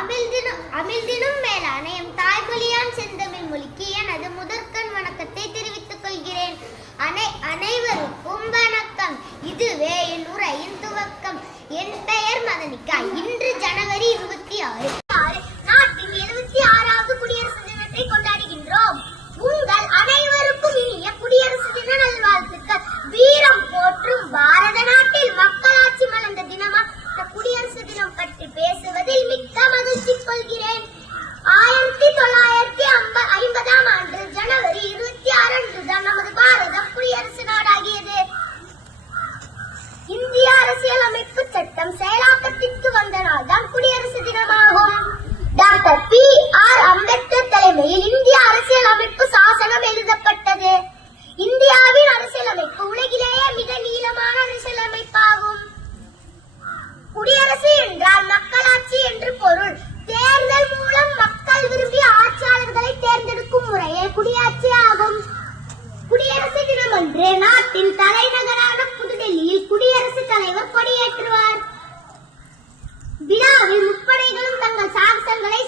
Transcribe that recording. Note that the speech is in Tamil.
அமிழ்தினும் மேலான எம் தாய்மொழியான் செந்தமிழ் மொழிக்கு எனது முதற்கண் வணக்கத்தை தெரிவித்துக் கொள்கிறேன். அனைவருக்கும் வணக்கம். இதுவே என் உரையின் துவக்கம். என் பெயர் மதனிகா. இன்று ஜனவரி 26 நாட்டின் 76வது குடியரசு தினத்தை கொண்டாடுகின்றோம். உங்கள் அனைவருக்கும் இனிய குடியரசு தின நல்வாழ்த்துக்கள். வீரம் போற்றும் பாரத நாட்டில் மக்களாட்சி மலர்ந்த தினமா குடியரசு தினம் பற்றி பேசுவதில் மிக்க மகிழ்ச்சி கொள்கிறேன். 1950ஆம் ஆண்டு ஜனவரி 26 அன்றுதான் நமது பாரதம் குடியரசு நாடாகியது. இந்திய அரசியலமைப்பு சட்டம் செயலாக்கத்திற்கு வந்த நாள் தான் குடியரசு தினமாகும். Doctor B.R.. அம்பேத்கர் தலைமையில் இந்திய அரசியலமைப்பு சாசனம் எழுதப்பட்டது. இந்தியாவின் அரசியலமைப்பு உலகிலேயே மிக நீளமான அரசியலமைப்பாகும். குடியரசு என்றால் மக்களாட்சி என்று பொருள். தேர்தல் மூலம் மக்கள் விரும்பிய ஆட்சியாளர்களை தேர்ந்தெடுக்கும் முறையே குடியாட்சி ஆகும். குடியரசு தினமன்று நாட்டின் தலைநகரான புதுடெல்லியில் குடியரசுத் தலைவர் கொடியேற்றுவார். விழாவில் முப்படைகளும் தங்கள் சாகசங்களை